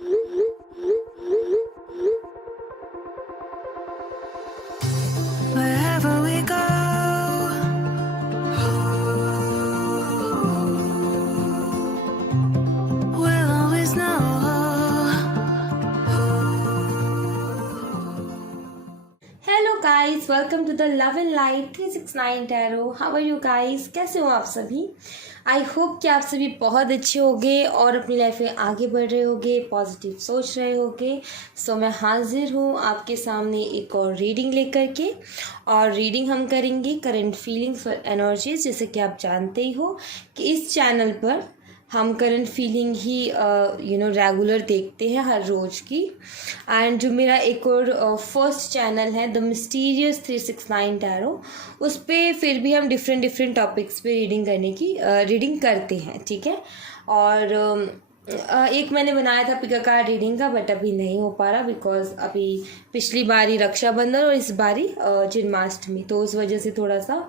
Wherever we go, we'll always know. Hello guys, welcome to the love and light 369 tarot. How are you guys? कैसे हो आप सभी? I hope कि आप सभी बहुत अच्छे होंगे और अपनी लाइफ में आगे बढ़ रहे होंगे, पॉजिटिव सोच रहे होंगे। सो मैं हाजिर हूँ आपके सामने एक और रीडिंग लेकर के, और रीडिंग हम करेंगे करंट फीलिंग्स और एनर्जीज। जैसे कि आप जानते ही हो कि इस चैनल पर हम करंट फीलिंग ही रेगुलर देखते हैं हर रोज़ की। एंड जो मेरा एक और फर्स्ट चैनल है द मिस्टीरियस 369 टैरो, उस पर फिर भी हम डिफरेंट टॉपिक्स पे रीडिंग करते हैं, ठीक है। और एक मैंने बनाया था पिका कार्ड रीडिंग का, बट अभी नहीं हो पा रहा बिकॉज अभी पिछली बारी रक्षाबंधन और इस बारी जन्माष्टमी, तो उस वजह से थोड़ा सा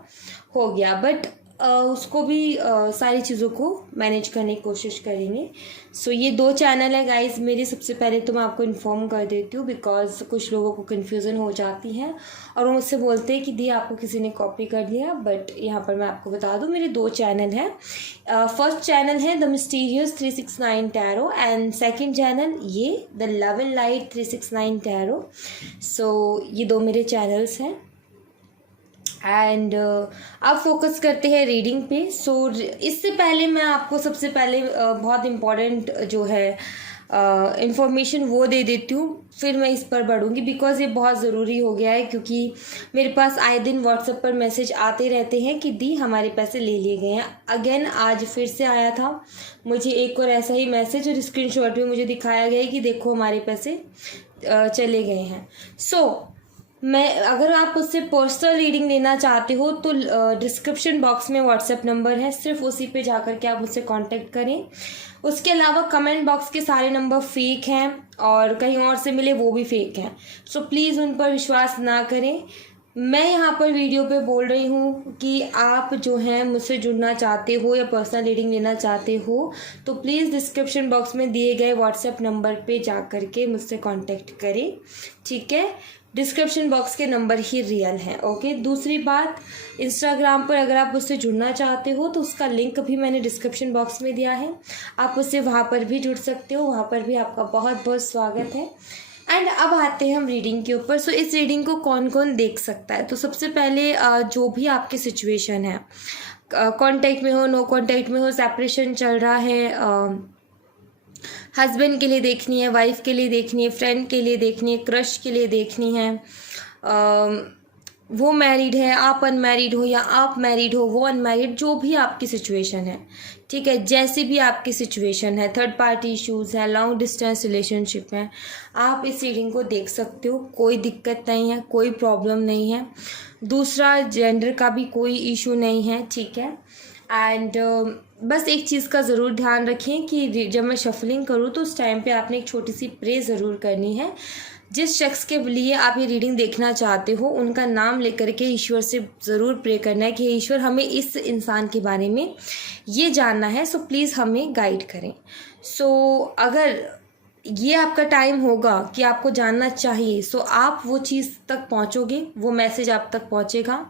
हो गया। बट उसको भी सारी चीज़ों को मैनेज करने की कोशिश करेंगे। सो ये दो चैनल है गाइस मेरे। सबसे पहले तो मैं आपको इन्फॉर्म कर देती हूँ बिकॉज कुछ लोगों को कन्फ्यूज़न हो जाती है और वो मुझसे बोलते हैं कि दी आपको किसी ने कॉपी कर लिया। बट यहाँ पर मैं आपको बता दूँ मेरे दो चैनल हैं। फर्स्ट चैनल है the mysterious 369 tarot and second channel ये the love and light 369 tarot. So ये दो मेरे चैनल्स हैं एंड अब फोकस करते हैं रीडिंग पे। सो इससे पहले मैं आपको सबसे पहले बहुत इम्पॉर्टेंट जो है इंफॉर्मेशन वो दे देती हूँ, फिर मैं इस पर बढ़ूँगी बिकॉज ये बहुत ज़रूरी हो गया है। क्योंकि मेरे पास आए दिन व्हाट्सएप पर मैसेज आते रहते हैं कि दी हमारे पैसे ले लिए गए हैं। अगेन आज फिर से आया था मुझे एक और ऐसा ही मैसेज, और स्क्रीनशॉट में मुझे दिखाया गया है कि देखो हमारे पैसे चले गए हैं। सो मैं अगर आप उससे पर्सनल रीडिंग लेना चाहते हो तो डिस्क्रिप्शन बॉक्स में व्हाट्सएप नंबर है, सिर्फ उसी पे जाकर के आप मुझसे कांटेक्ट करें। उसके अलावा कमेंट बॉक्स के सारे नंबर फेक हैं और कहीं और से मिले वो भी फेक हैं। सो प्लीज़ उन पर विश्वास ना करें। मैं यहाँ पर वीडियो पे बोल रही हूँ कि आप जो हैं मुझसे जुड़ना चाहते हो या पर्सनल रीडिंग लेना चाहते हो तो प्लीज़ डिस्क्रिप्शन बॉक्स में दिए गए व्हाट्सएप नंबर पे जा कर के मुझसे कांटेक्ट करें, ठीक है। डिस्क्रिप्शन बॉक्स के नंबर ही रियल हैं, ओके। दूसरी बात, इंस्टाग्राम पर अगर आप उससे जुड़ना चाहते हो तो उसका लिंक भी मैंने डिस्क्रिप्शन बॉक्स में दिया है, आप उससे वहाँ पर भी जुड़ सकते हो, वहाँ पर भी आपका बहुत बहुत स्वागत है। एंड अब आते हैं हम रीडिंग के ऊपर। सो इस रीडिंग को कौन कौन देख सकता है? तो सबसे पहले जो भी आपकी सिचुएशन है, कॉन्टैक्ट में हो, नो कॉन्टैक्ट में हो, सेपरेशन चल रहा है, हस्बैंड के लिए देखनी है, वाइफ के लिए देखनी है, फ्रेंड के लिए देखनी है, क्रश के लिए देखनी है, वो मैरिड है, आप अनमैरिड हो, या आप मैरिड हो वो अनमैरिड, जो भी आपकी सिचुएशन है, ठीक है, जैसी भी आपकी सिचुएशन है, थर्ड पार्टी इश्यूज़ है, लॉन्ग डिस्टेंस रिलेशनशिप है, आप इस रीडिंग को देख सकते हो। कोई दिक्कत नहीं है, कोई प्रॉब्लम नहीं है, दूसरा जेंडर का भी कोई इशू नहीं है, ठीक है। एंड बस एक चीज़ का ज़रूर ध्यान रखें कि जब मैं शफलिंग करूँ तो उस टाइम पे आपने एक छोटी सी प्रे ज़रूर करनी है। जिस शख्स के लिए आप ये रीडिंग देखना चाहते हो उनका नाम लेकर के ईश्वर से ज़रूर प्रे करना है कि ईश्वर हमें इस इंसान के बारे में ये जानना है, सो प्लीज़ हमें गाइड करें। सो अगर ये आपका टाइम होगा कि आपको जानना चाहिए, सो आप वो चीज़ तक पहुँचोगे, वो मैसेज आप तक पहुँचेगा,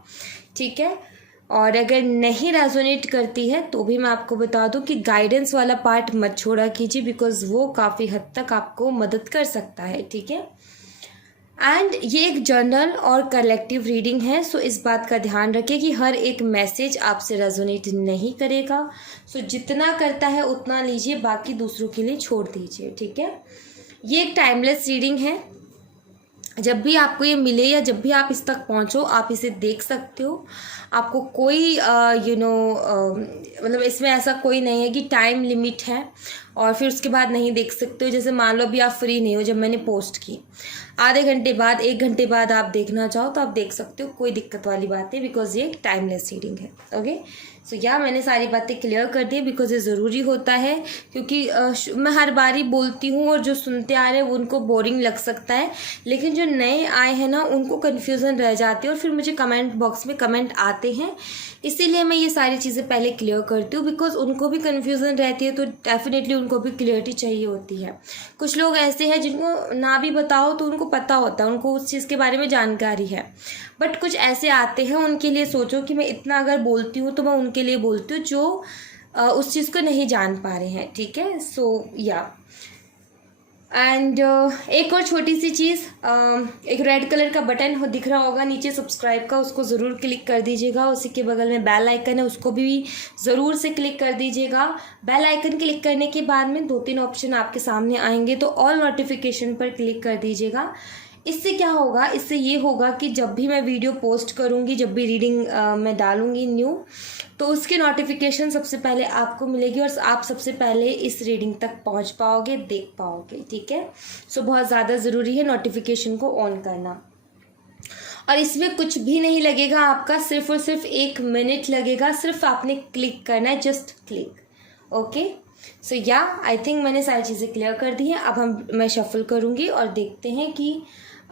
ठीक है। और अगर नहीं रेजोनेट करती है तो भी मैं आपको बता दूं कि गाइडेंस वाला पार्ट मत छोड़ा कीजिए बिकॉज वो काफ़ी हद तक आपको मदद कर सकता है, ठीक है। एंड ये एक जनरल और कलेक्टिव रीडिंग है, सो इस बात का ध्यान रखिए कि हर एक मैसेज आपसे रेजोनेट नहीं करेगा। सो जितना करता है उतना लीजिए, बाकी दूसरों के लिए छोड़ दीजिए, ठीक है। ये एक टाइमलेस रीडिंग है, जब भी आपको ये मिले या जब भी आप इस तक पहुंचो आप इसे देख सकते हो। आपको कोई मतलब इसमें ऐसा कोई नहीं है कि टाइम लिमिट है और फिर उसके बाद नहीं देख सकते हो। जैसे मान लो अभी आप फ्री नहीं हो, जब मैंने पोस्ट की आधे घंटे बाद, 1 घंटे बाद आप देखना चाहो तो आप देख सकते हो, कोई दिक्कत वाली बात नहीं, बिकॉज ये टाइमलेस रीडिंग है, ओके। सो या मैंने सारी बातें क्लियर कर दी बिकॉज ये ज़रूरी होता है, क्योंकि मैं हर बारी बोलती हूँ और जो सुनते आ रहे हैं उनको बोरिंग लग सकता है, लेकिन जो नए आए हैं ना उनको कन्फ्यूज़न रह जाती है और फिर मुझे कमेंट बॉक्स में कमेंट आते हैं इसीलिए मैं ये सारी चीज़ें पहले क्लियर करती हूँ, बिकॉज उनको भी कन्फ्यूज़न रहती है, तो डेफिनेटली उनको भी क्लियरिटी चाहिए होती है। कुछ लोग ऐसे हैं जिनको ना भी बताओ तो उनको पता होता है, उनको उस चीज़ के बारे में जानकारी है, बट कुछ ऐसे आते हैं उनके लिए सोचो कि मैं इतना अगर बोलती हूँ तो मैं उनके लिए बोलती हूँ जो उस चीज़ को नहीं जान पा रहे हैं, ठीक है। सो या एंड एक और छोटी सी चीज़, एक रेड कलर का बटन दिख रहा होगा नीचे सब्सक्राइब का, उसको ज़रूर क्लिक कर दीजिएगा। उसी के बगल में बेल आइकन है, उसको भी ज़रूर से क्लिक कर दीजिएगा। बेल आइकन क्लिक करने के बाद में 2-3 ऑप्शन आपके सामने आएंगे, तो ऑल नोटिफिकेशन पर क्लिक कर दीजिएगा। इससे क्या होगा, इससे ये होगा कि जब भी मैं वीडियो पोस्ट करूँगी, जब भी रीडिंग मैं डालूँगी न्यू, तो उसकी नोटिफिकेशन सबसे पहले आपको मिलेगी और आप सबसे पहले इस रीडिंग तक पहुंच पाओगे, देख पाओगे, ठीक है। सो बहुत ज़्यादा ज़रूरी है नोटिफिकेशन को ऑन करना। और इसमें कुछ भी नहीं लगेगा आपका, सिर्फ और सिर्फ 1 मिनट लगेगा, सिर्फ आपने क्लिक करना है, जस्ट क्लिक, ओके। सो या आई थिंक मैंने सारी चीज़ें क्लियर कर दी हैं। अब मैं शफल करूँगी और देखते हैं कि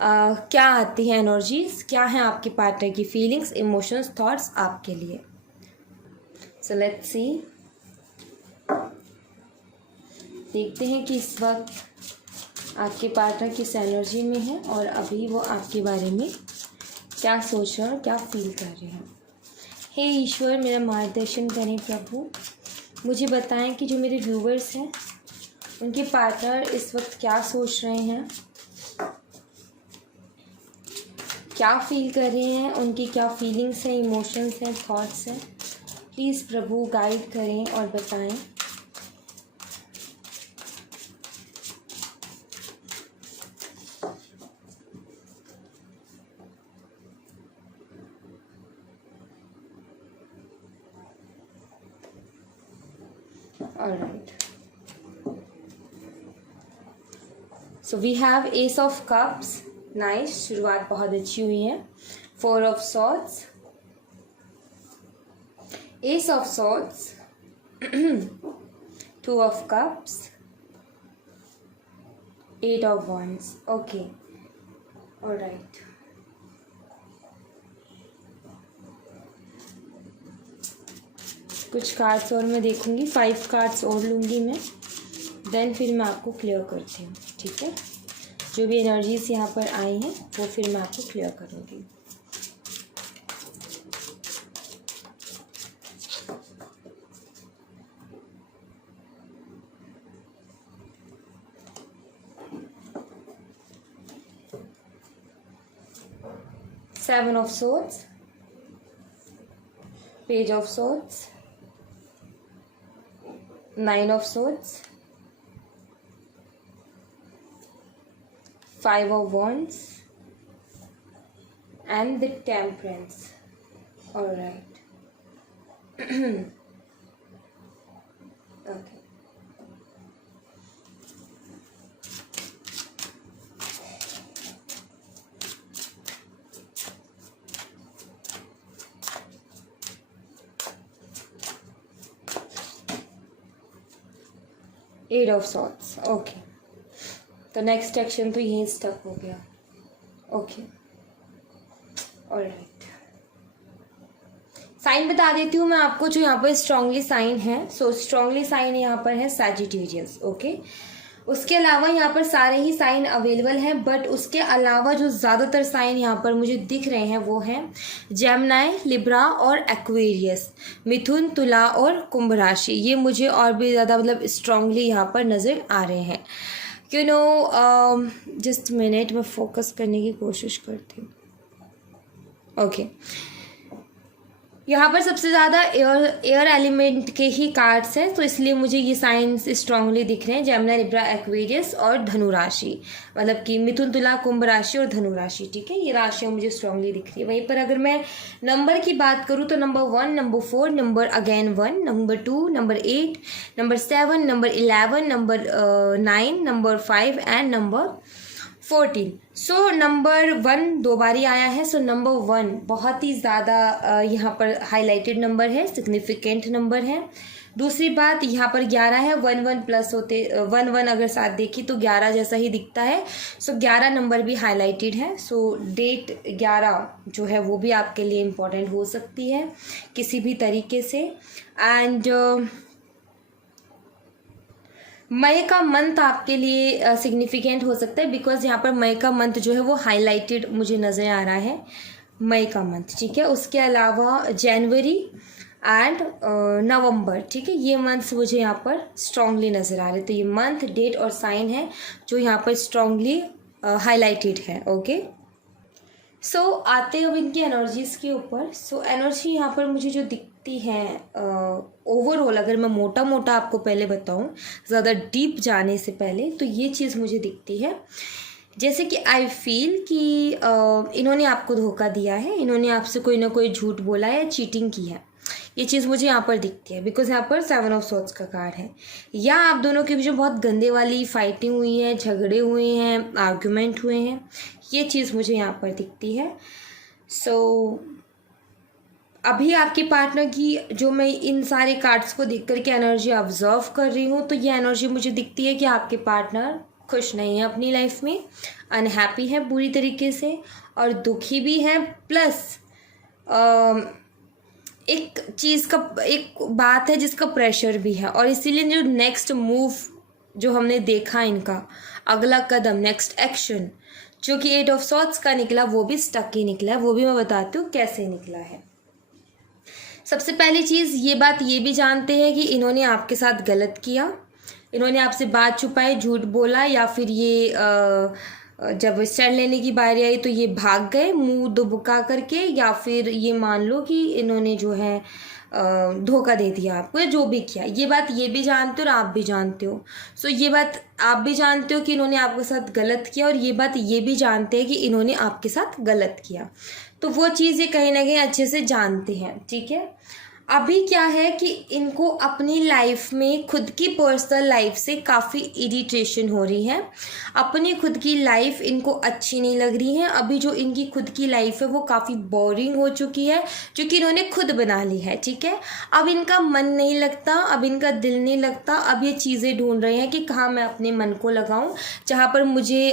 क्या आती है एनर्जीज, क्या है आपके पार्टनर की फीलिंग्स, इमोशंस, थॉट्स आपके लिए। सो लेट्स सी, देखते हैं कि इस वक्त आपके पार्टनर किस एनर्जी में है और अभी वो आपके बारे में क्या सोच रहे हैं और क्या फील कर रहे हैं। हे ईश्वर, मेरा मार्गदर्शन करें प्रभु, मुझे बताएं कि जो मेरे व्यूवर्स हैं उनके पार्टनर इस वक्त क्या सोच रहे हैं, क्या फील कर रहे हैं, उनकी क्या फीलिंग्स हैं, इमोशंस हैं, थॉट्स हैं। प्लीज़ प्रभु गाइड करें और बताएं। Alright, so we have ace of cups, nice, शुरुआत बहुत अच्छी हुई है। 4 of swords, Ace of Swords, 2 of Cups, 8 of Wands. Okay, all right. कुछ कार्ड्स और मैं देखूंगी, 5 कार्ड्स और लूँगी मैं, देन फिर मैं आपको क्लियर करती हूँ, ठीक है। जो भी एनर्जीज यहाँ पर आई हैं वो फिर मैं आपको क्लियर करूँगी। Seven of Swords, Page of Swords, 9 of Swords, 5 of Wands, and the Temperance. All right. Okay. Eight of swords, okay. तो नेक्स्ट एक्शन तो यहीं स्टक हो गया, ओके, ऑलराइट। साइन बता देती हूँ मैं आपको जो यहाँ पर स्ट्रांगली साइन है। सो स्ट्रांगली साइन यहाँ पर है सैजिटेरियस, ओके। उसके अलावा यहाँ पर सारे ही साइन अवेलेबल हैं, बट उसके अलावा जो ज़्यादातर साइन यहाँ पर मुझे दिख रहे हैं वो हैं जेमिनी, लिब्रा और एक्वेरियस, मिथुन, तुला और कुंभ राशि। ये मुझे और भी ज़्यादा मतलब स्ट्रांगली यहाँ पर नज़र आ रहे हैं। यू नो, जस्ट मिनट, मैं फोकस करने की कोशिश करती हूँ, ओके। यहाँ पर सबसे ज़्यादा एयर एलिमेंट के ही कार्ड्स हैं, तो इसलिए मुझे ये साइंस स्ट्रांगली दिख रहे हैं, जेमिनी, लिब्रा, एक्वेरियस और धनु राशि, मतलब कि मिथुन, तुला, कुंभ राशि और धनु राशि, ठीक है। ये राशियाँ मुझे स्ट्रांगली दिख रही है। वहीं पर अगर मैं नंबर की बात करूँ तो number 1, number 4, number again 1, number 2, number 8, number 7, number 11, number 9, number 5 and number 14। So number 1 2 बारी आया है। सो नंबर 1 बहुत ही ज़्यादा यहाँ पर हाईलाइटेड नंबर है, सिग्निफिकेंट नंबर है। दूसरी बात यहाँ पर 11 है, 1 1 प्लस होते 1 1 अगर साथ देखी तो 11 जैसा ही दिखता है। सो 11 नंबर भी हाईलाइटेड है। सो डेट 11 जो है वो भी आपके लिए इम्पोर्टेंट हो सकती है किसी भी तरीके से। एंड मई का मंथ आपके लिए सिग्निफिकेंट हो सकता है, बिकॉज यहाँ पर मई का मंथ जो है वो हाईलाइटेड मुझे नज़र आ रहा है, मई का मंथ, ठीक है। उसके अलावा जनवरी एंड नवंबर, ठीक है, ये मंथ्स मुझे यहाँ पर स्ट्रांगली नज़र आ रहे। तो ये मंथ, डेट और साइन है जो यहाँ पर स्ट्रांगली हाईलाइटेड है। ओके, सो आते हैं अब इनकी एनर्जीज़ के ऊपर। सो एनर्जी यहाँ पर मुझे जो दिखती है ओवरऑल, अगर मैं मोटा मोटा आपको पहले बताऊँ, ज़्यादा डीप जाने से पहले, तो ये चीज़ मुझे दिखती है जैसे कि आई फील कि इन्होंने आपको धोखा दिया है, इन्होंने आपसे कोई ना कोई झूठ बोला है, चीटिंग की है। ये चीज़ मुझे यहाँ पर दिखती है, बिकॉज यहाँ पर 7 ऑफ सॉर्ड्स का कार्ड है। या आप दोनों के बीच में बहुत गंदे वाली फाइटिंग हुई है, झगड़े हुए हैं, आर्गुमेंट हुए हैं, ये चीज़ मुझे यहाँ पर दिखती है। सो अभी आपके पार्टनर की जो मैं इन सारे कार्ड्स को देख करके एनर्जी ऑब्जर्व कर रही हूँ, तो ये एनर्जी मुझे दिखती है कि आपके पार्टनर खुश नहीं है अपनी लाइफ में, अनहैप्पी है पूरी तरीके से और दुखी भी है। प्लस एक चीज़ का, एक बात है जिसका प्रेशर भी है, और इसीलिए जो नेक्स्ट मूव जो हमने देखा, इनका अगला कदम, नेक्स्ट एक्शन जो कि 8 ऑफ सॉर्ड्स का निकला, वो भी स्टक ही निकला है। वो भी मैं बताती हूँ कैसे निकला है। सबसे पहली चीज़ ये बात ये भी जानते हैं कि इन्होंने आपके साथ गलत किया, इन्होंने आपसे बात छुपाई, झूठ बोला, या फिर ये जब स्टैंड लेने की बारी आई तो ये भाग गए मुंह दुबका करके, या फिर ये मान लो कि इन्होंने जो है धोखा दे दिया आपको, या जो भी किया। ये बात ये भी जानते हो और आप भी जानते हो। सो ये बात आप भी जानते हो कि इन्होंने आपके साथ गलत किया, और ये बात ये भी जानते हैं कि इन्होंने आपके साथ गलत किया। तो वो चीज़ें कहीं ना कहीं अच्छे से जानते हैं, ठीक है। अभी क्या है कि इनको अपनी लाइफ में खुद की पर्सनल लाइफ से काफ़ी इरिटेशन हो रही है, अपनी खुद की लाइफ इनको अच्छी नहीं लग रही है। अभी जो इनकी खुद की लाइफ है वो काफ़ी बोरिंग हो चुकी है, जो कि इन्होंने खुद बना ली है, ठीक है। अब इनका मन नहीं लगता, अब इनका दिल नहीं लगता, अब ये चीज़ें ढूंढ रहे हैं कि कहाँ मैं अपने मन को लगाऊं, जहाँ पर मुझे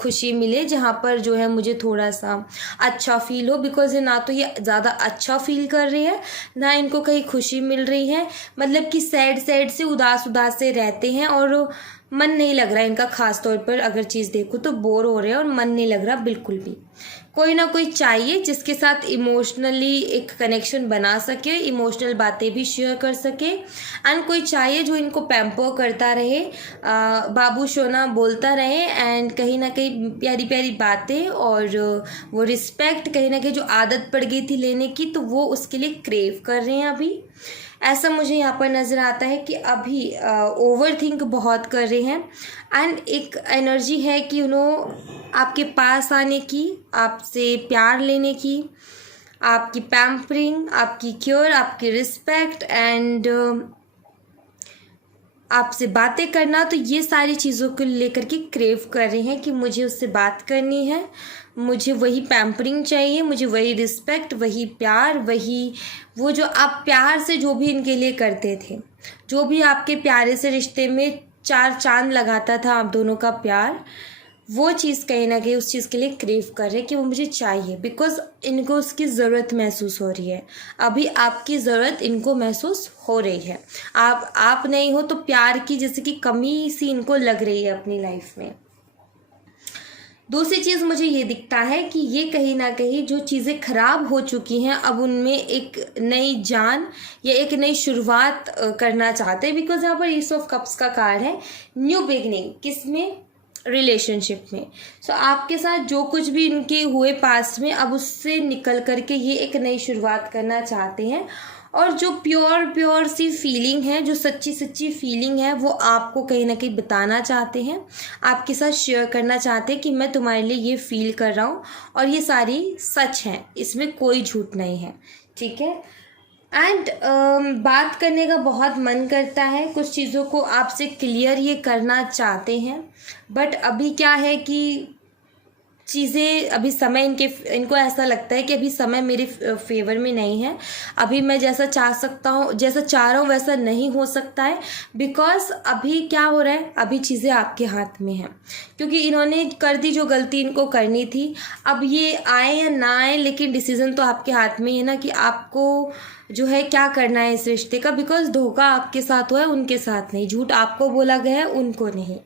खुशी मिले, जहाँ पर जो है मुझे थोड़ा सा अच्छा फील हो। बिकॉज ना तो ये ज़्यादा अच्छा फील कर रही है, ना इनको कहीं खुशी मिल रही है, मतलब कि सैड सैड से, उदास उदास से रहते हैं, और मन नहीं लग रहा है इनका। खास तौर पर अगर चीज़ देखो तो बोर हो रहे हैं और मन नहीं लग रहा बिल्कुल भी। कोई ना कोई चाहिए जिसके साथ इमोशनली एक कनेक्शन बना सके, इमोशनल बातें भी शेयर कर सके, एंड कोई चाहिए जो इनको पैम्पर करता रहे, बाबू सोना बोलता रहे, एंड कहीं ना कहीं प्यारी प्यारी बातें और वो रिस्पेक्ट कहीं ना कहीं जो आदत पड़ गई थी लेने की, तो वो उसके लिए क्रेव कर रहे हैं अभी। ऐसा मुझे यहाँ पर नज़र आता है कि अभी ओवर थिंक बहुत कर रहे हैं, एंड एक एनर्जी है कि आपके पास आने की, आपसे प्यार लेने की, आपकी पैम्परिंग, आपकी केयर, आपकी रिस्पेक्ट, एंड आपसे बातें करना। तो ये सारी चीज़ों को लेकर के क्रेव कर रहे हैं कि मुझे उससे बात करनी है, मुझे वही पैम्परिंग चाहिए, मुझे वही रिस्पेक्ट, वही प्यार, वही वो जो आप प्यार से जो भी इनके लिए करते थे, जो भी आपके प्यारे से रिश्ते में 4 चांद लगाता था आप दोनों का प्यार, वो चीज़ कहीं ना कहीं उस चीज़ के लिए क्रेव कर रहे हैं कि वो मुझे चाहिए। बिकॉज इनको उसकी ज़रूरत महसूस हो रही है, अभी आपकी ज़रूरत इनको महसूस हो रही है। आप नहीं हो तो प्यार की जैसे कि कमी सी इनको लग रही है अपनी लाइफ में। दूसरी चीज़ मुझे ये दिखता है कि ये कहीं ना कहीं जो चीज़ें ख़राब हो चुकी हैं, अब उनमें एक नई जान या एक नई शुरुआत करना चाहते हैं। बिकॉज यहाँ पर ईस ऑफ कप्स का कार्ड है, न्यू बिगनिंग, किसमें, रिलेशनशिप में। सो आपके साथ जो कुछ भी इनके हुए पास्ट में, अब उससे निकल करके ये एक नई शुरुआत करना चाहते हैं, और जो प्योर सी फीलिंग है, जो सच्ची फीलिंग है, वो आपको कहीं ना कहीं बताना चाहते हैं, आपके साथ शेयर करना चाहते हैं कि मैं तुम्हारे लिए ये फील कर रहा हूँ और ये सारी सच है, इसमें कोई झूठ नहीं है, ठीक है। एंड बात करने का बहुत मन करता है, कुछ चीज़ों को आपसे क्लियर ये करना चाहते हैं, बट अभी क्या है कि चीज़ें अभी समय इनको ऐसा लगता है कि अभी समय मेरे फेवर में नहीं है, अभी मैं जैसा चाह सकता हूँ, जैसा चाह रहा हूँ वैसा नहीं हो सकता है, बिकॉज अभी क्या हो रहा है, अभी चीज़ें आपके हाथ में हैं, क्योंकि इन्होंने कर दी जो गलती इनको करनी थी। अब ये आए या ना आए, लेकिन डिसीज़न तो आपके हाथ में ही है ना कि आपको जो है क्या करना है इस रिश्ते का, बिकॉज धोखा आपके साथ हुआ है, उनके साथ नहीं, झूठ आपको बोला गया है, उनको नहीं,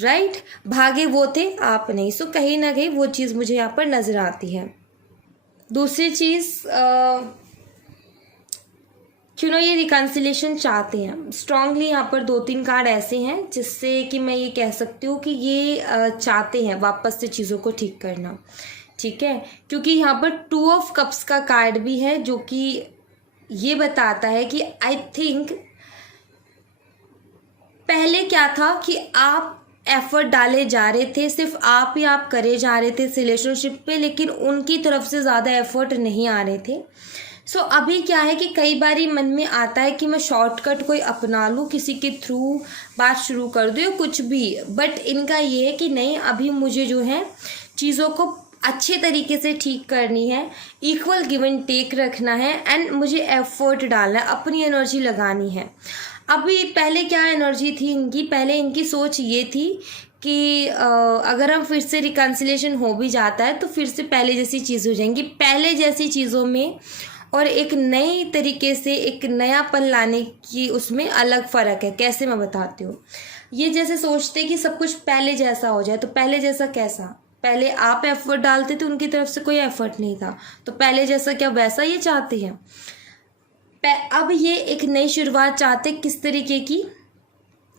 राइट। भागे वो थे, आप नहीं। सो कहीं ना कहीं वो चीज़ मुझे यहाँ पर नज़र आती है। दूसरी चीज़, क्यों ना ये रिकन्सिलेशन चाहते हैं स्ट्रांगली। यहाँ पर 2-3 कार्ड ऐसे हैं जिससे कि मैं ये कह सकती हूँ कि ये चाहते हैं वापस से चीज़ों को ठीक करना, ठीक है। क्योंकि यहाँ पर 2 ऑफ कप्स का कार्ड भी है जो कि ये बताता है कि आई थिंक पहले क्या था कि आप एफर्ट डाले जा रहे थे, सिर्फ आप ही आप करे जा रहे थे इस रिलेशनशिप पे, लेकिन उनकी तरफ से ज़्यादा एफर्ट नहीं आ रहे थे। सो अभी क्या है कि कई बारी मन में आता है कि मैं शॉर्टकट कोई अपना लूँ, किसी के थ्रू बात शुरू कर दूँ या कुछ भी, बट इनका ये है कि नहीं, अभी मुझे जो है चीज़ों को अच्छे तरीके से ठीक करनी है, इक्वल गिव एंड टेक रखना है, एंड मुझे एफर्ट डालना है, अपनी एनर्जी लगानी है। अभी पहले क्या एनर्जी थी इनकी, पहले इनकी सोच ये थी कि अगर हम फिर से रिकन्सिलेशन हो भी जाता है तो फिर से पहले जैसी चीज़ हो जाएंगी, पहले जैसी चीज़ों में और एक नई तरीके से एक नयापन लाने की उसमें अलग फ़र्क है। कैसे, मैं बताती हूँ। ये जैसे सोचते कि सब कुछ पहले जैसा हो जाए, तो पहले जैसा कैसा, पहले आप एफर्ट डालते थे, उनकी तरफ से कोई एफर्ट नहीं था, तो पहले जैसा क्या वैसा ये चाहती हैं। अब ये एक नई शुरुआत चाहते, किस तरीके की,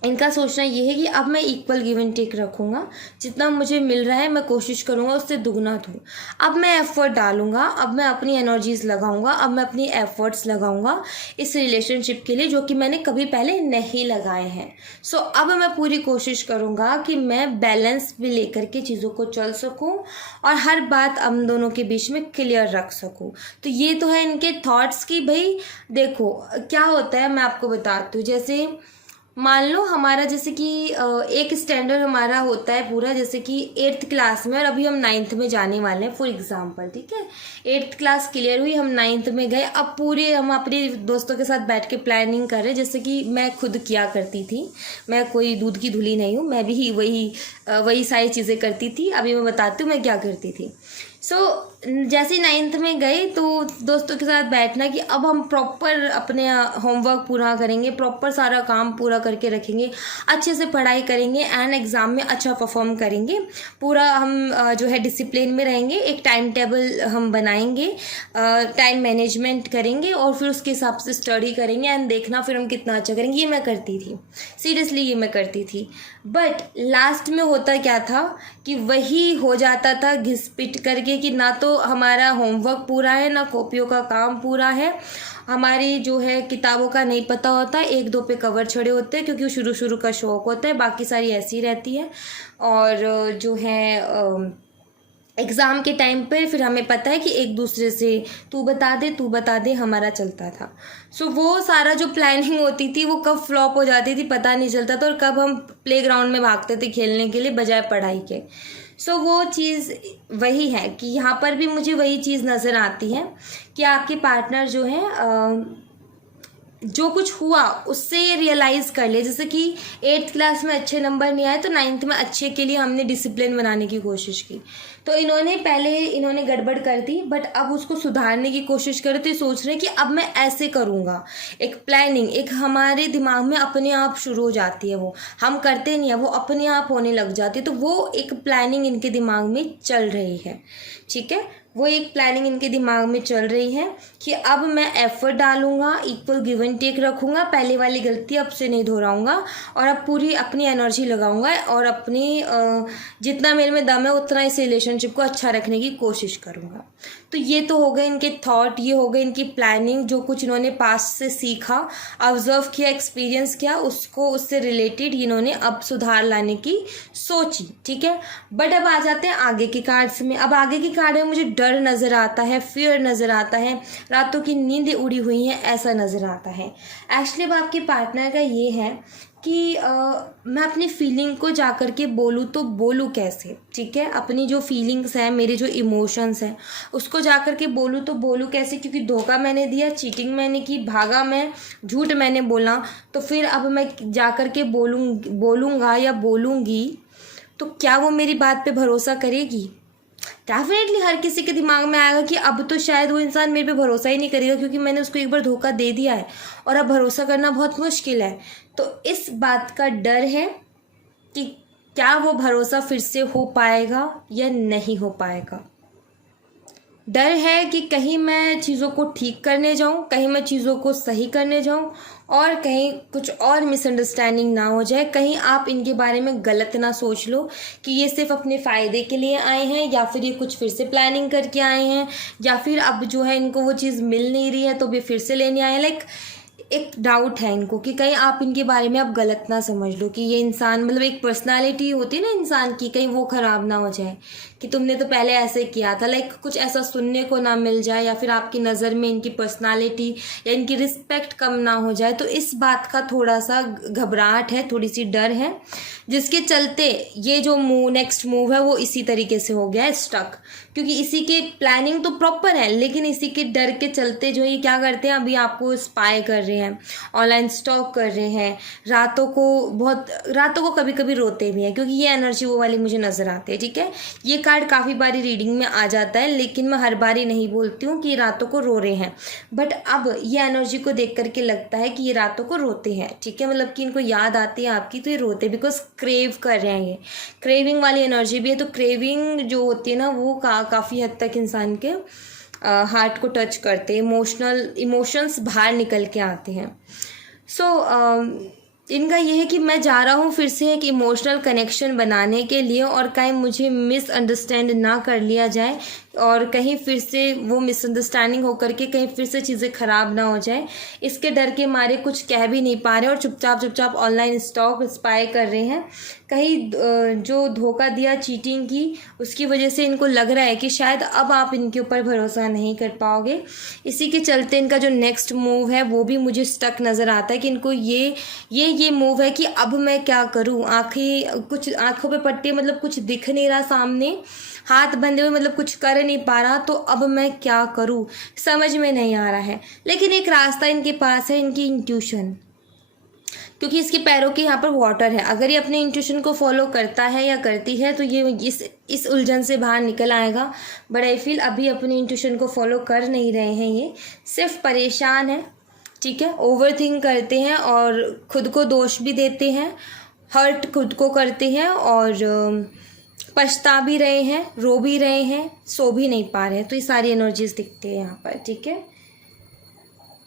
इनका सोचना ये है कि अब मैं इक्वल गिव एंड टेक रखूँगा, जितना मुझे मिल रहा है मैं कोशिश करूँगा उससे दुगना दूँ। अब मैं एफ़र्ट डालूँगा, अब मैं अपनी एनर्जीज़ लगाऊँगा, अब मैं अपनी एफ़र्ट्स लगाऊँगा इस रिलेशनशिप के लिए जो कि मैंने कभी पहले नहीं लगाए हैं। सो अब मैं पूरी कोशिश करूँगा कि मैं बैलेंस भी लेकर के चीज़ों को चल सकूँ और हर बात हम दोनों के बीच में क्लियर रख सकूँ। तो ये तो है इनके थॉट्स कि भाई देखो क्या होता है, मैं आपको बताती हूँ। जैसे मान लो हमारा जैसे कि एक स्टैंडर्ड हमारा होता है पूरा, जैसे कि 8th क्लास में, और अभी हम 9th में जाने वाले हैं फॉर एग्जांपल, ठीक है। 8th क्लास क्लियर हुई, हम 9th में गए, अब पूरे हम अपने दोस्तों के साथ बैठ के प्लानिंग कर रहे हैं, जैसे कि मैं खुद किया करती थी, मैं कोई दूध की धुली नहीं हूँ, मैं भी वही सारी चीज़ें करती थी। अभी मैं बताती हूँ मैं क्या करती थी। जैसे 9th में गए तो दोस्तों के साथ बैठना कि अब हम प्रॉपर अपने होमवर्क पूरा करेंगे, प्रॉपर सारा काम पूरा करके रखेंगे, अच्छे से पढ़ाई करेंगे एंड एग्ज़ाम में अच्छा परफॉर्म करेंगे, पूरा हम जो है डिसिप्लिन में रहेंगे, एक टाइम टेबल हम बनाएंगे, टाइम मैनेजमेंट करेंगे और फिर उसके हिसाब से स्टडी करेंगे एंड देखना फिर हम कितना अच्छा करेंगे। ये मैं करती थी, सीरियसली ये मैं करती थी। बट लास्ट में होता क्या था कि वही हो जाता था घिस पिट करके कि ना तो हमारा होमवर्क पूरा है, ना कॉपियों का काम पूरा है, हमारी जो है किताबों का नहीं पता होता, 1-2 पे कवर छड़े होते हैं क्योंकि शुरू का शौक होता है, बाकी सारी ऐसी रहती है। और जो है एग्ज़ाम के टाइम पर फिर हमें पता है कि एक दूसरे से तू बता दे हमारा चलता था। वो सारा जो प्लानिंग होती थी वो कब फ्लॉप हो जाती थी पता नहीं चलता था, और कब हम प्लेग्राउंड में भागते थे खेलने के लिए बजाय पढ़ाई के। वो चीज़ वही है कि यहाँ पर भी मुझे वही चीज़ नज़र आती है कि आपके पार्टनर जो है जो कुछ हुआ उससे ये रियलाइज़ कर ले। जैसे कि 8th क्लास में अच्छे नंबर नहीं आए तो 9th में अच्छे के लिए हमने डिसिप्लिन बनाने की कोशिश की, तो इन्होंने गड़बड़ कर दी, बट अब उसको सुधारने की कोशिश करे तो ये सोच रहे हैं कि अब मैं ऐसे करूँगा। एक प्लानिंग एक हमारे दिमाग में अपने आप शुरू हो जाती है, वो हम करते नहीं है, वो अपने आप होने लग जाती है। तो वो एक प्लानिंग इनके दिमाग में चल रही है, ठीक है, वो एक प्लानिंग इनके दिमाग में चल रही है कि अब मैं एफर्ट डालूंगा, इक्वल गिव एंड टेक रखूंगा, पहले वाली गलती अब से नहीं दोहराऊंगा और अब पूरी अपनी एनर्जी लगाऊंगा और अपनी जितना मेरे में दम है उतना इस रिलेशनशिप को अच्छा रखने की कोशिश करूंगा। तो ये तो हो गए इनके थॉट, ये हो गए इनकी प्लानिंग, जो कुछ इन्होंने पास्ट से सीखा, ऑब्जर्व किया, एक्सपीरियंस किया, उसको उससे रिलेटेड इन्होंने अब सुधार लाने की सोची, ठीक है। बट अब आ जाते हैं आगे के कार्ड्स में। अब आगे के कार्ड में मुझे डर नज़र आता है, फियर नज़र आता है, रातों की नींदें उड़ी हुई हैं ऐसा नज़र आता है। एक्चुअली अब आपके पार्टनर का ये है कि मैं अपनी फीलिंग को जा कर के बोलूँ तो बोलूँ कैसे, ठीक है। अपनी जो फीलिंग्स हैं, मेरे जो इमोशंस हैं, उसको जा कर के बोलूँ तो बोलूँ कैसे, क्योंकि धोखा मैंने दिया, चीटिंग मैंने की, भागा मैं, झूठ मैंने बोला, तो फिर अब मैं जा कर के बोलूँगा या बोलूँगी तो क्या वो मेरी बात पे भरोसा करेगी? डेफिनेटली हर किसी के दिमाग में आएगा कि अब तो शायद वो इंसान मेरे पे भरोसा ही नहीं करेगा, क्योंकि मैंने उसको एक बार धोखा दे दिया है और अब भरोसा करना बहुत मुश्किल है। तो इस बात का डर है कि क्या वो भरोसा फिर से हो पाएगा या नहीं हो पाएगा। डर है कि कहीं मैं चीज़ों को ठीक करने जाऊं, कहीं मैं चीज़ों को सही करने जाऊं और कहीं कुछ और मिसअंडरस्टैंडिंग ना हो जाए, कहीं आप इनके बारे में गलत ना सोच लो कि ये सिर्फ अपने फ़ायदे के लिए आए हैं, या फिर ये कुछ फिर से प्लानिंग करके आए हैं, या फिर अब जो है इनको वो चीज़ मिल नहीं रही है तो वे फिर से लेने आए हैं। लाइक एक डाउट है इनको कि कहीं आप इनके बारे में आप गलत ना समझ लो कि ये इंसान, मतलब एक पर्सनालिटी होती है ना इंसान की, कहीं वो ख़राब ना हो जाए कि तुमने तो पहले ऐसे किया था। लाइक कुछ ऐसा सुनने को ना मिल जाए, या फिर आपकी नज़र में इनकी पर्सनालिटी या इनकी रिस्पेक्ट कम ना हो जाए। तो इस बात का थोड़ा सा घबराहट है, थोड़ी सी डर है, जिसके चलते ये जो नेक्स्ट मूव है वो इसी तरीके से हो गया है स्टक। क्योंकि इसी के प्लानिंग तो प्रॉपर है, लेकिन इसी के डर के चलते जो ये क्या करते हैं, अभी आपको स्पाई कर रहे हैं, ऑनलाइन स्टॉक कर रहे हैं, रातों को कभी कभी रोते भी हैं, क्योंकि ये एनर्जी वो वाली मुझे नज़र आती है, ठीक है। ये कार्ड काफ़ी बारी रीडिंग में आ जाता है, लेकिन मैं हर बारी नहीं बोलती हूँ कि रातों को रो रहे हैं, बट अब ये एनर्जी को देख करके लगता है कि ये रातों को रोते हैं, ठीक है। मतलब कि इनको याद आती है आपकी तो ये रोते, बिकॉज क्रेव कर रहे हैं, ये क्रेविंग वाली एनर्जी भी है। तो क्रेविंग जो होती है ना वो काफ़ी हद तक इंसान के हार्ट को टच करते हैं, इमोशंस बाहर निकल के आते हैं। सो इनका ये है कि मैं जा रहा हूँ फिर से एक इमोशनल कनेक्शन बनाने के लिए, और कहीं मुझे मिसअंडरस्टैंड ना कर लिया जाए और कहीं फिर से वो मिसअंडरस्टैंडिंग होकर के कहीं फिर से चीज़ें ख़राब ना हो जाए, इसके डर के मारे कुछ कह भी नहीं पा रहे और चुपचाप ऑनलाइन स्टॉक स्पाई कर रहे हैं। कहीं जो धोखा दिया, चीटिंग की, उसकी वजह से इनको लग रहा है कि शायद अब आप इनके ऊपर भरोसा नहीं कर पाओगे। इसी के चलते इनका जो नेक्स्ट मूव है वो भी मुझे स्टक नज़र आता है कि इनको ये मूव है कि अब मैं क्या करूं। आंखों पे पट्टी, मतलब कुछ दिख नहीं रहा सामने, हाथ बंधे हुए, मतलब कुछ कर नहीं पा रहा, तो अब मैं क्या करूं समझ में नहीं आ रहा है। लेकिन एक रास्ता इनके पास है, इनकी इंट्यूशन, क्योंकि इसके पैरों के यहाँ पर वाटर है। अगर ये अपने इंट्यूशन को फॉलो करता है या करती है तो ये इस उलझन से बाहर निकल आएगा। बट आई फील अभी अपने इंट्यूशन को फॉलो कर नहीं रहे हैं, ये सिर्फ परेशान है, ठीक है। ओवरथिंक करते हैं और खुद को दोष भी देते हैं, हर्ट खुद को करते हैं और पछता भी रहे हैं, रो भी रहे हैं, सो भी नहीं पा रहे हैं। तो ये सारी एनर्जीज दिखती है यहाँ पर, ठीक है।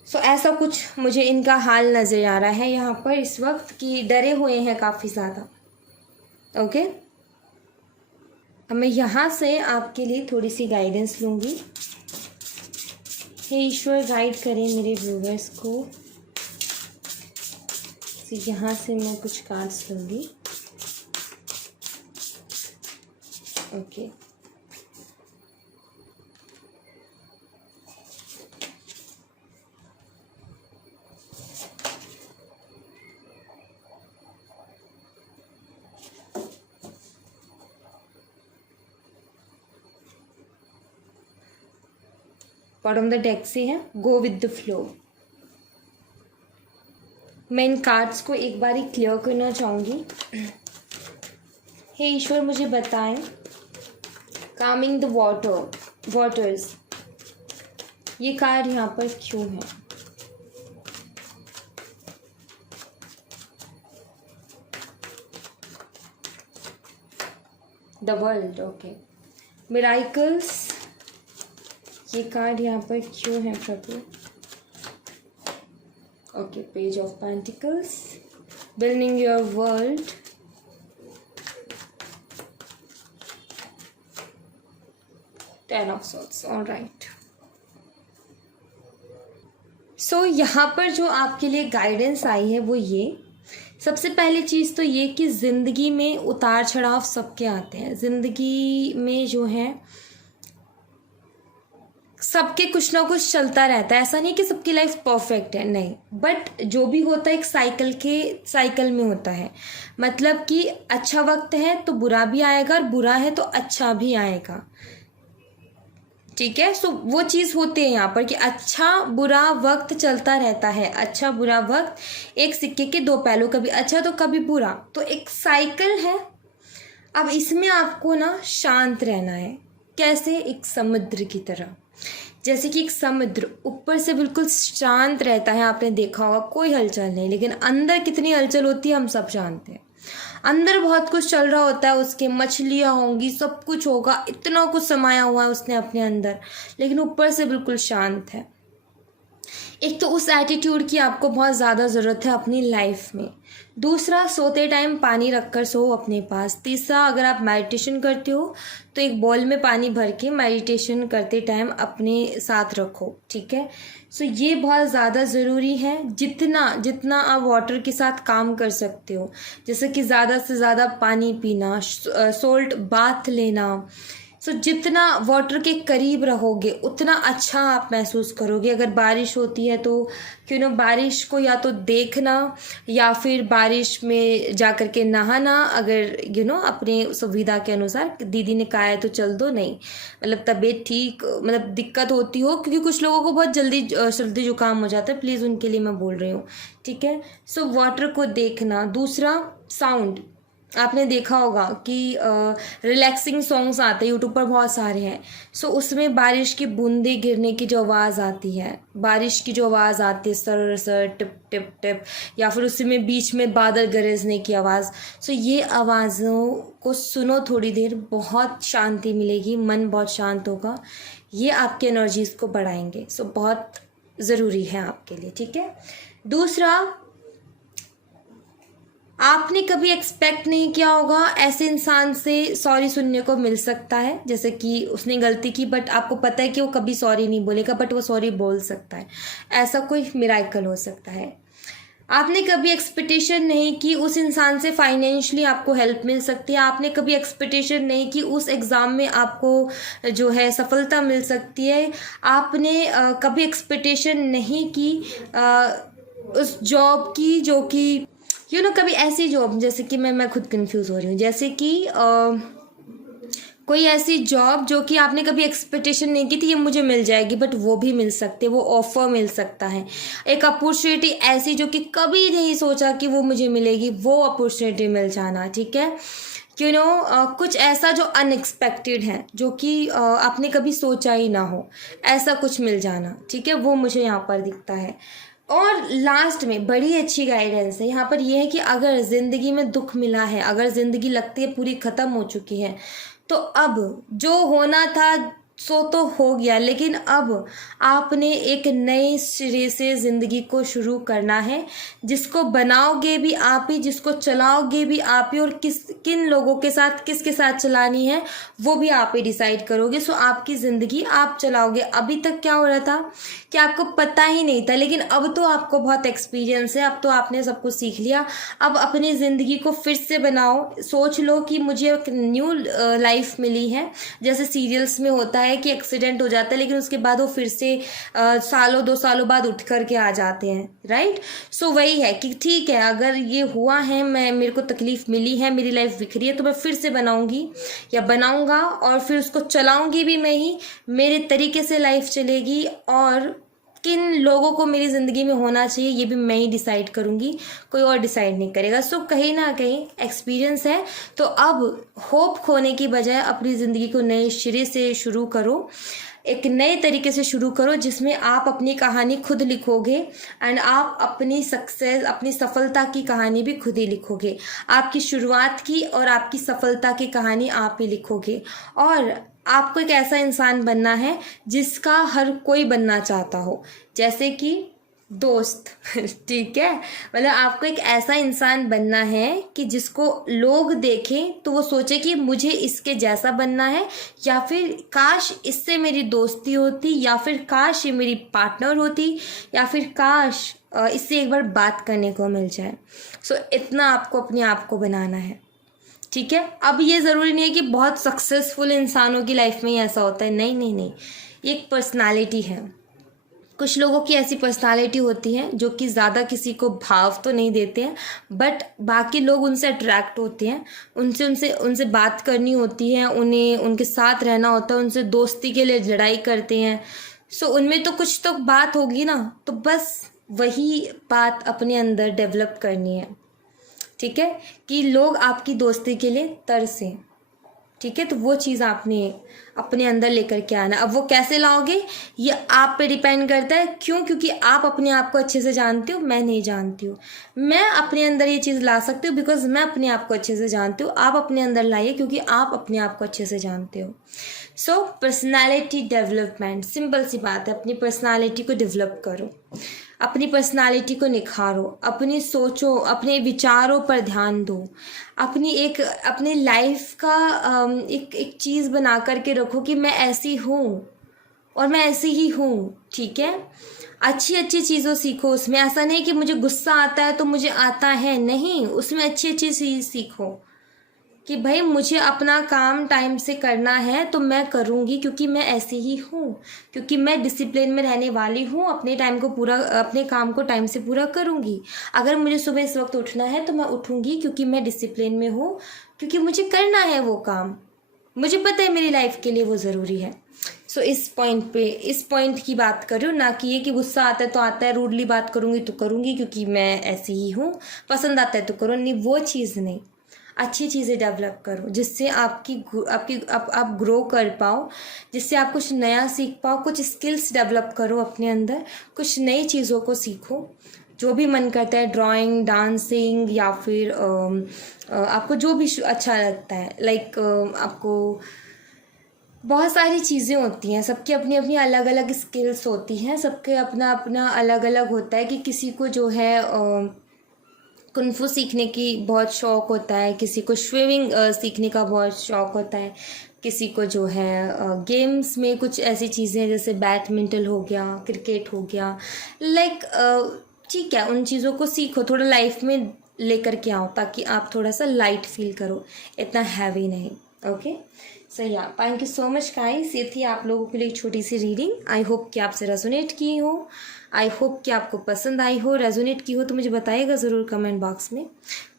सो ऐसा कुछ मुझे इनका हाल नज़र आ रहा है यहाँ पर इस वक्त कि डरे हुए हैं काफ़ी ज़्यादा। ओके, अब मैं यहाँ से आपके लिए थोड़ी सी गाइडेंस लूँगी। हे ईश्वर, गाइड करें मेरे व्यूवर्स को। यहाँ से मैं कुछ कार्ड्स लूँगी। ओके, बॉटम द डेक से है गो विद द फ्लो। मैं इन कार्ड्स को एक बार ही क्लियर करना चाहूँगी। हे ईश्वर, मुझे बताएं, कामिंग द वाटर्स, ये कार्ड यहाँ पर क्यों है? The world, okay. मिराइकल्स, ये कार्ड यहाँ पर क्यों है प्रभु? Okay, page of pentacles, building your world, ten of swords, alright. So यहाँ पर जो आपके लिए गाइडेंस आई है वो ये, सबसे पहली चीज़ तो ये कि ज़िंदगी में उतार चढ़ाव सबके आते हैं। ज़िंदगी में जो है सबके कुछ ना कुछ चलता रहता है, ऐसा नहीं कि सबकी लाइफ परफेक्ट है, नहीं, बट जो भी होता है एक साइकिल में होता है। मतलब कि अच्छा वक्त है तो बुरा भी आएगा और बुरा है तो अच्छा भी आएगा, ठीक है। सो वो चीज़ होती है यहाँ पर कि अच्छा बुरा वक्त चलता रहता है, अच्छा बुरा वक्त एक सिक्के के दो पहलू, कभी अच्छा तो कभी बुरा, तो एक साइकिल है। अब इसमें आपको ना शांत रहना है। कैसे? एक समुद्र की तरह। जैसे कि एक समुद्र ऊपर से बिल्कुल शांत रहता है, आपने देखा होगा कोई हलचल नहीं, लेकिन अंदर कितनी हलचल होती है हम सब जानते हैं। अंदर बहुत कुछ चल रहा होता है उसके, मछलियाँ होंगी, सब कुछ होगा, इतना कुछ समाया हुआ है उसने अपने अंदर, लेकिन ऊपर से बिल्कुल शांत है। एक तो उस एटीट्यूड की आपको बहुत ज़्यादा ज़रूरत है अपनी लाइफ में। दूसरा, सोते टाइम पानी रखकर सो अपने पास। तीसरा, अगर आप मेडिटेशन करते हो तो एक बॉल में पानी भर के मेडिटेशन करते टाइम अपने साथ रखो, ठीक है। सो ये बहुत ज़्यादा ज़रूरी है। जितना आप वाटर के साथ काम कर सकते हो, जैसे कि ज़्यादा से ज़्यादा पानी पीना, सोल्ट बाथ लेना। सो जितना वाटर के करीब रहोगे उतना अच्छा आप महसूस करोगे। अगर बारिश होती है तो बारिश को या तो देखना या फिर बारिश में जा कर के नहाना, अगर अपने सुविधा के अनुसार। दीदी ने कहा है तो चल दो, नहीं मतलब तबीयत ठीक, मतलब दिक्कत होती हो, क्योंकि कुछ लोगों को बहुत जल्दी सर्दी जुकाम हो जाता है, प्लीज़ उनके लिए मैं बोल रही हूँ, ठीक है। सो वाटर को देखना। दूसरा, साउंड। आपने देखा होगा कि रिलैक्सिंग सॉन्ग्स आते हैं यूट्यूब पर, बहुत सारे हैं। सो उसमें बारिश की बूंदें गिरने की जो आवाज़ आती है, बारिश की जो आवाज़ आती है, sir sir tip tip tip, या फिर उसी में बीच में बादल गरजने की आवाज़। सो ये आवाज़ों को सुनो थोड़ी देर, बहुत शांति मिलेगी, मन बहुत शांत होगा, ये आपके एनर्जीज़ को बढ़ाएंगे। सो बहुत ज़रूरी है आपके लिए, ठीक है। दूसरा, आपने कभी एक्सपेक्ट नहीं किया होगा ऐसे इंसान से सॉरी सुनने को मिल सकता है, जैसे कि उसने गलती की बट आपको पता है कि वो कभी सॉरी नहीं बोलेगा, बट वो सॉरी बोल सकता है। ऐसा कोई मिराकल हो सकता है। आपने कभी एक्सपेक्टेशन नहीं की उस इंसान से फाइनेंशियली आपको हेल्प मिल सकती है। आपने कभी एक्सपेक्टेशन नहीं की उस एग्ज़ाम में आपको जो है सफलता मिल सकती है। आपने कभी एक्सपेक्टेशन नहीं की उस जॉब की, जो कि कभी ऐसी जॉब, जैसे कि मैं खुद कंफ्यूज हो रही हूँ, जैसे कि कोई ऐसी जॉब जो कि आपने कभी एक्सपेक्टेशन नहीं की थी ये मुझे मिल जाएगी, बट वो भी मिल सकती है, वो ऑफर मिल सकता है। एक अपॉर्चुनिटी ऐसी जो कि कभी नहीं सोचा कि वो मुझे मिलेगी, वो अपॉर्चुनिटी मिल जाना, ठीक है। कुछ ऐसा जो अनएक्सपेक्टेड है, जो कि आपने कभी सोचा ही ना हो, ऐसा कुछ मिल जाना, ठीक है, वो मुझे यहाँ पर दिखता है। और लास्ट में बड़ी अच्छी गाइडेंस है यहाँ पर, यह है कि अगर ज़िंदगी में दुख मिला है, अगर ज़िंदगी लगती है पूरी ख़त्म हो चुकी है, तो अब जो होना था सो तो हो गया, लेकिन अब आपने एक नए सिरे से ज़िंदगी को शुरू करना है, जिसको बनाओगे भी आप ही, जिसको चलाओगे भी आप ही, और किन लोगों के साथ, किसके साथ चलानी है वो भी आप ही डिसाइड करोगे। सो आपकी ज़िंदगी आप चलाओगे। अभी तक क्या हो रहा था कि आपको पता ही नहीं था, लेकिन अब तो आपको बहुत एक्सपीरियंस है, अब तो आपने सब कुछ सीख लिया। अब अपनी ज़िंदगी को फिर से बनाओ। सोच लो कि मुझे एक न्यू लाइफ मिली है, जैसे सीरियल्स में होता है कि एक्सीडेंट हो जाता है लेकिन उसके बाद वो फिर से सालों 2 सालों बाद उठ कर के आ जाते हैं, राइट। सो वही है कि ठीक है, अगर ये हुआ है, मेरे को तकलीफ मिली है, मेरी लाइफ बिखरी है, तो मैं फिर से बनाऊंगी या बनाऊंगा, और फिर उसको चलाऊंगी भी मैं ही, मेरे तरीके से लाइफ चलेगी, और किन लोगों को मेरी ज़िंदगी में होना चाहिए ये भी मैं ही डिसाइड करूँगी, कोई और डिसाइड नहीं करेगा। सो कहीं ना कहीं एक्सपीरियंस है, तो अब होप खोने की बजाय अपनी ज़िंदगी को नए सिरे से शुरू करो, एक नए तरीके से शुरू करो, जिसमें आप अपनी कहानी खुद लिखोगे, एंड आप अपनी सक्सेस, अपनी सफलता की कहानी भी खुद ही लिखोगे। आपकी शुरुआत की और आपकी सफलता की कहानी आप ही लिखोगे, और आपको एक ऐसा इंसान बनना है जिसका हर कोई बनना चाहता हो, जैसे कि दोस्त ठीक है, मतलब आपको एक ऐसा इंसान बनना है कि जिसको लोग देखें तो वो सोचे कि मुझे इसके जैसा बनना है, या फिर काश इससे मेरी दोस्ती होती, या फिर काश ये मेरी पार्टनर होती, या फिर काश इससे एक बार बात करने को मिल जाए। सो इतना आपको अपने आप को बनाना है, ठीक है। अब ये ज़रूरी नहीं है कि बहुत सक्सेसफुल इंसानों की लाइफ में ही ऐसा होता है, नहीं नहीं नहीं, ये एक पर्सनालिटी है। कुछ लोगों की ऐसी पर्सनालिटी होती है जो कि ज़्यादा किसी को भाव तो नहीं देते हैं, बट बाकी लोग उनसे अट्रैक्ट होते हैं, उनसे उनसे उनसे बात करनी होती है, उन्हें उनके साथ रहना होता है, उनसे दोस्ती के लिए लड़ाई करते हैं। सो उनमें तो कुछ तो बात होगी ना, तो बस वही बात अपने अंदर डेवलप करनी है, ठीक है, कि लोग आपकी दोस्ती के लिए तरसें, ठीक है। तो वो चीज़ आपने अपने अंदर लेकर के आना। अब वो कैसे लाओगे ये आप पे डिपेंड करता है। क्यों? क्योंकि आप अपने आप को अच्छे से जानते हो, मैं नहीं जानती हूँ। मैं अपने अंदर ये चीज़ ला सकती हूँ बिकॉज मैं अपने आप को अच्छे से जानती हूँ। आप अपने अंदर लाइए क्योंकि आप अपने आप को अच्छे से जानते हो। सो पर्सनैलिटी डेवलपमेंट, सिंपल सी बात है, अपनी पर्सनैलिटी को डेवलप करो, अपनी पर्सनालिटी को निखारो, अपनी सोचो, अपने विचारों पर ध्यान दो, अपनी लाइफ का एक चीज़ बना करके रखो कि मैं ऐसी हूँ और मैं ऐसी ही हूँ, ठीक है। अच्छी अच्छी चीज़ों सीखो उसमें। ऐसा नहीं कि मुझे गुस्सा आता है तो मुझे आता है, नहीं, उसमें अच्छी अच्छी चीज़ सीखो कि भाई मुझे अपना काम टाइम से करना है तो मैं करूँगी क्योंकि मैं ऐसी ही हूँ, क्योंकि मैं डिसिप्लिन में रहने वाली हूँ, अपने काम को टाइम से पूरा करूँगी। अगर मुझे सुबह इस वक्त उठना है तो मैं उठूँगी क्योंकि मैं डिसिप्लिन में हूँ, क्योंकि मुझे करना है वो काम, मुझे पता है मेरी लाइफ के लिए वो ज़रूरी है। सो इस पॉइंट की बात कर रही हूँ, ना कि ये कि गुस्सा आता है तो आता है, रूडली बात करूँगी तो करूँगी क्योंकि मैं ऐसी ही हूँ, पसंद आता है तो करो, नहीं, वो चीज़ नहीं। अच्छी चीज़ें डेवलप करो जिससे आप ग्रो कर पाओ, जिससे आप कुछ नया सीख पाओ, कुछ स्किल्स डेवलप करो अपने अंदर, कुछ नई चीज़ों को सीखो। जो भी मन करता है, ड्राइंग, डांसिंग, या फिर आपको जो भी अच्छा लगता है, लाइक आपको बहुत सारी चीज़ें होती हैं, सबकी अपनी अपनी अलग अलग स्किल्स होती हैं, सबके अपना अपना अलग अलग होता है कि किसी को जो है कुंफू सीखने की बहुत शौक़ होता है, किसी को स्विमिंग सीखने का बहुत शौक़ होता है, किसी को जो है गेम्स में कुछ ऐसी चीज़ें जैसे बैडमिंटन हो गया, क्रिकेट हो गया, लाइक ठीक है, उन चीज़ों को सीखो, थोड़ा लाइफ में लेकर के आओ ताकि आप थोड़ा सा लाइट फील करो, इतना हैवी नहीं। ओके, सो या thank you so much guys. ये थी आप लोगों के लिए एक छोटी सी रीडिंग। आई होप कि आपसे रेजोनेट की हो, आई होप कि आपको पसंद आई हो। रेजोनेट की हो तो मुझे बताइएगा ज़रूर कमेंट बॉक्स में।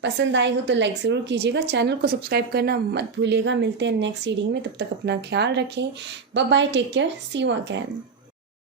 पसंद आई हो तो लाइक ज़रूर कीजिएगा, चैनल को सब्सक्राइब करना मत भूलिएगा। मिलते हैं नेक्स्ट रीडिंग में, तब तक अपना ख्याल रखें। Bye bye, take care, see you again.